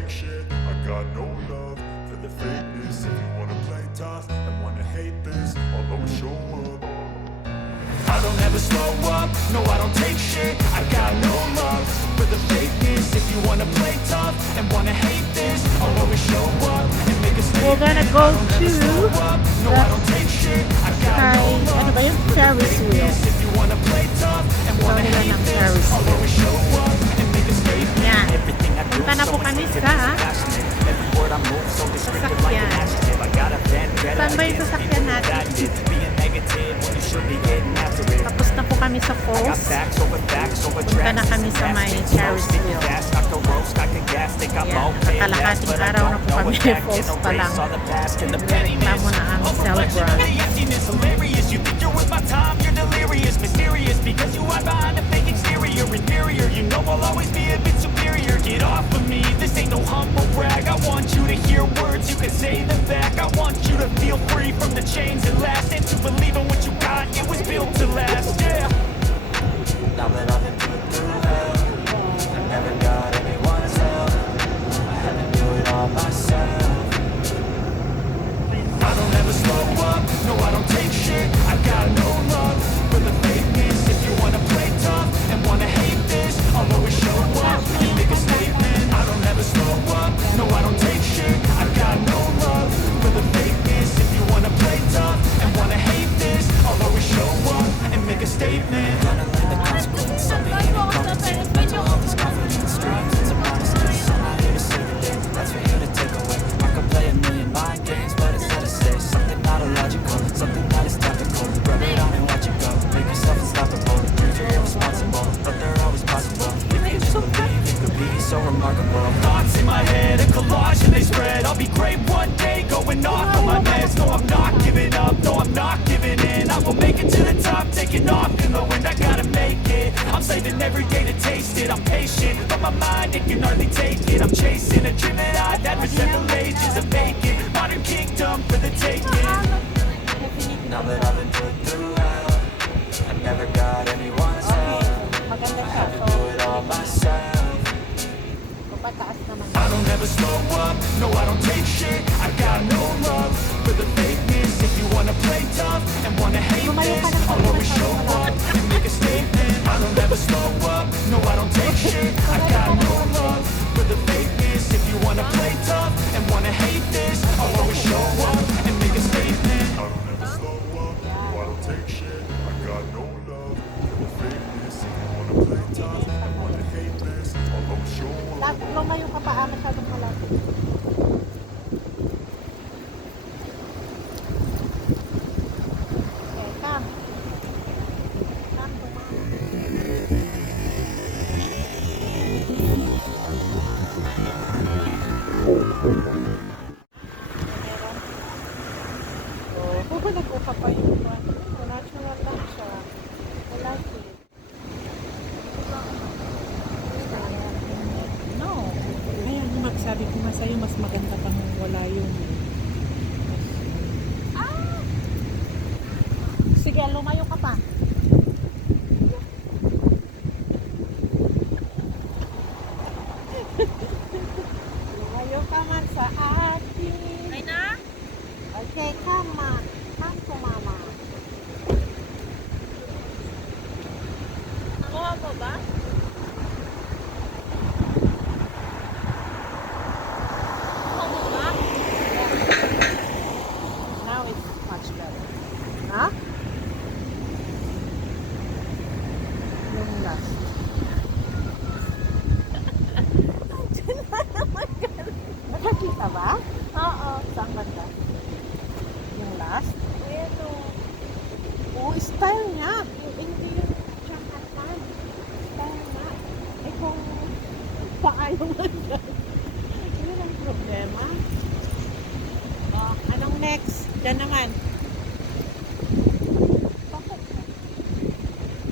take shit. I got no love for the fakeness. If you wanna play tough and wanna hate this, I'll always show up. I don't ever slow up, no I don't take shit. I got no love for the fakeness. If you wanna play tough and wanna hate this, I'll always show up and make a statement. We're gonna go to No I don't take shit. I got no love ano ba yung Ferris wheel? if you wanna play tough and wanna Ito nila hate ng this, Ferris I'll wheel. always show up and make a statement. Yan. Everything I do Punta na so po kami instinctive sa and passionate. Every word I move so descriptive like an sasakyan. adjective. I got a vendetta Saan ba yung against sasakyan people who natin? backed it. Being negative when you should be getting after it. Tapos na po kami sa I got falls. facts over facts over Punta tracks. na kami sa may Ferris wheel. Fast, I can roast, I can gas, think I'm Yan, okay. nakakalahating But I araw na don't po know kami what that falls pa lang. generates all the past and the Nagreklamo na ang cell brand. hilarious. You think you're worth my time, you're delirious, mysterious because you hide behind a fake exterior. Inferior, you know I'll always be a bit superior. Get off of me, this ain't no humble brag. I want you to hear words, you can say them back. I want you to feel free from the chains that last, and to believe in what you got, it was built to last. Yeah. Now that I've been through hell, I never got anyone's help. I had to do it all myself. I don't ever slow up, no I don't take shit. I got no love for the fakeness. If you wanna play tough and wanna hate this, I'll always show up and make a statement. I don't ever slow up, no I don't take shit. I got no love for the fakeness. If you wanna play tough and wanna hate this, I'll always show up and make a statement. Gonna learn the consequence, something incompetence. Mental health is confidence, dreams and some honesty. I'm not here to save the day, that's for you to take away. I could play a million mind games, but instead of say something not illogical, something that is topical. Rub it on and watch it go. Make yourself unstoppable. Dreams are irresponsible, but they're always possible. If you just believe, it could be so remarkable. Thoughts in my head, a collage and they spread. I'll be great one day, going off on my meds. No, I'm not giving up, no, I'm not giving in. I will make it to the top, taking off in the wind. I gotta make it. I'm saving every day to taste it. I'm patient, but my mind, it can hardly take it. I'm chasing a dream that I've had for several ages. A vacant modern kingdom for the taking. Now that I've been put through hell, I never got anyone's help. Maganda I siya. had to do it all myself. Pataas naman. I don't ever slow up, no I don't take shit. I got no love for the fakeness. If you wanna play tough and wanna hate this, I'll always show up and make a statement. I don't ever slow up, no I don't take shit. I got no love for the fakeness. If you wanna play tough and wanna hate this, I'll always show up and make a statement. I don't ever slow up, no I don't take shit. I got no love for the fakeness. If you wanna play tough and wanna hate this, I'll always show up. Lumayo ka pa, masyadong malapit. Okay, come. Come, come. Oh, nag-upa pa yung one. Natural lang siya. Wala siya. No. Kaya magsabi ko nga sa'yo, mas maganda pang wala yung... Ah! Sige, lumayo ka pa. Lumayo ka man sa akin. Ay na? Okay, come on. Come to mama. Nakuha mo ba? Now it's much better. Huh? Yung last. Nakakita ba? Oo. Saan banda? Yung last? Ito. Oh, style niya. Hindi yung tsakatan. Style niya. Eh kung paano man yan. Yun ang problema. Oh, anong next? Diyan naman. Bakit?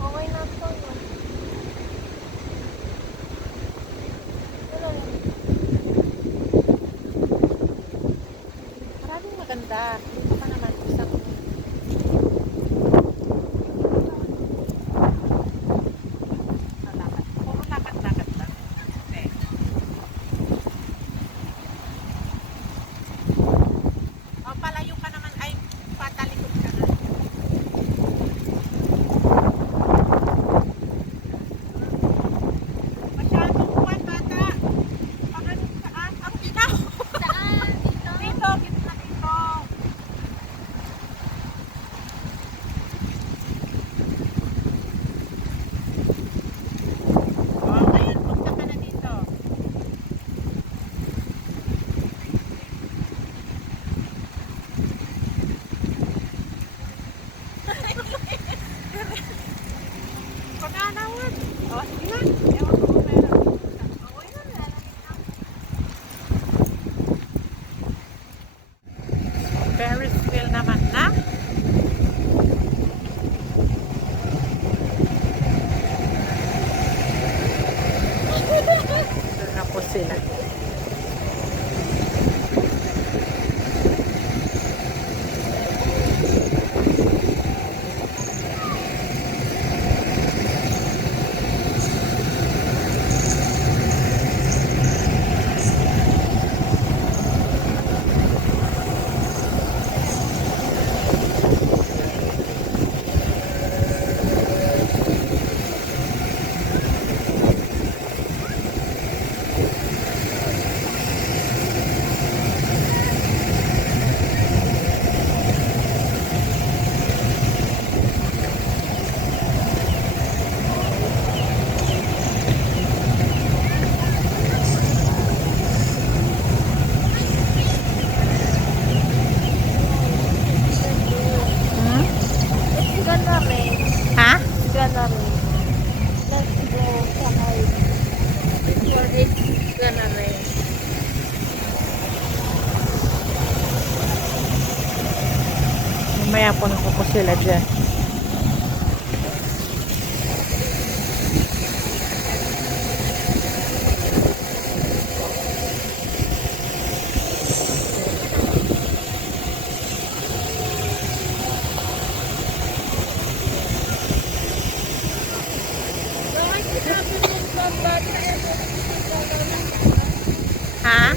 Okay na to. Maraming maganda. Dito pa naman isang lakat. Puro lakat-lakat lang. Okay. Hmm? It's gonna rain. Ha? It's gonna rain. Let's go sakay. Before it's gonna rain. Mamaya punta ko sila dyan. Guys, sinabi mo pambata Ha?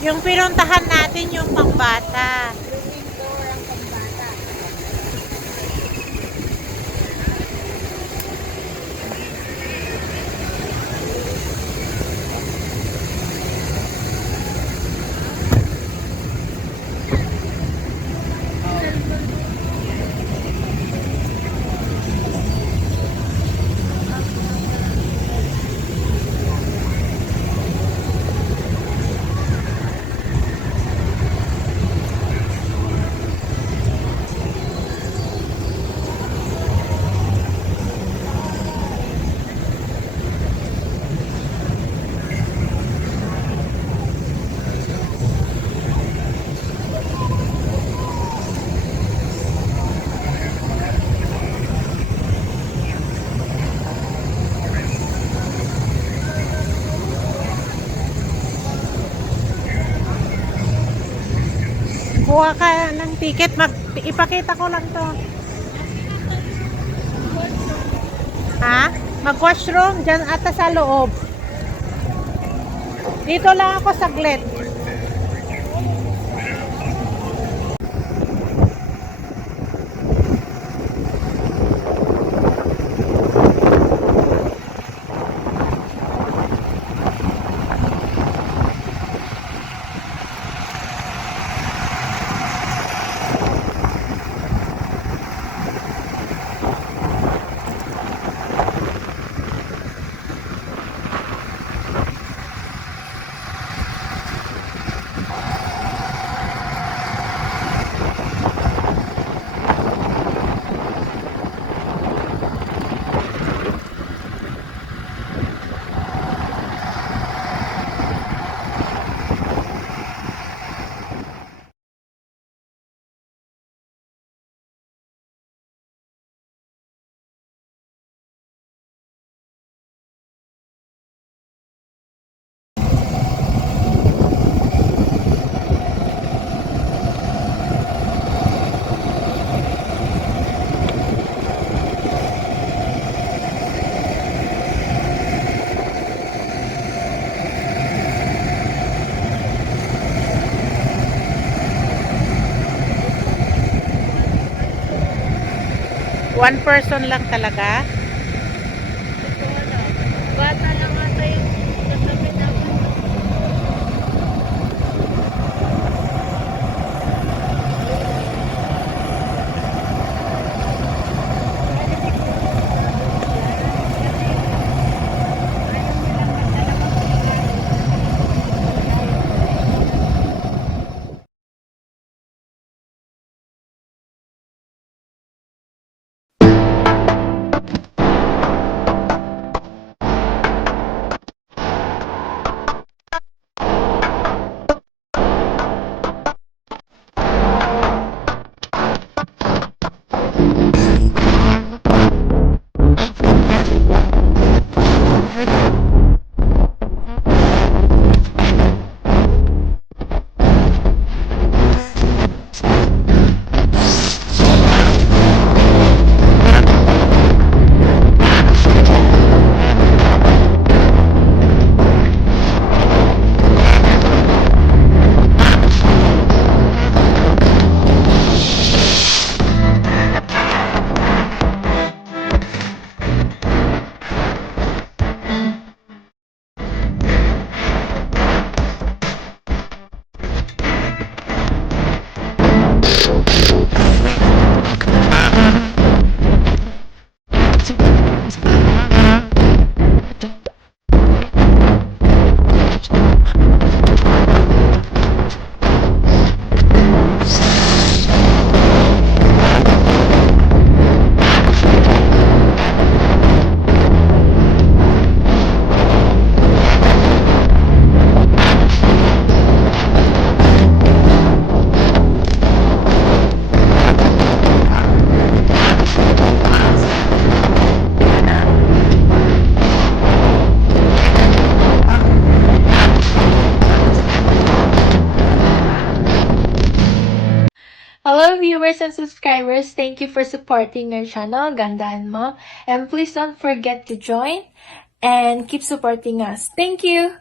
Yung pinuntahan natin yung pangbata. Room door ang pambata. Kuha ka ng ticket. Ipakita ko lang to. Ha? Mag-washroom? Diyan ata sa loob. Dito lang ako saglit. One person lang talaga. Ito ano, bata lang ata yung katabi namin. viewers and subscribers, thank you for supporting our channel, Gandahan Mo. And please don't forget to join and keep supporting us. Thank you!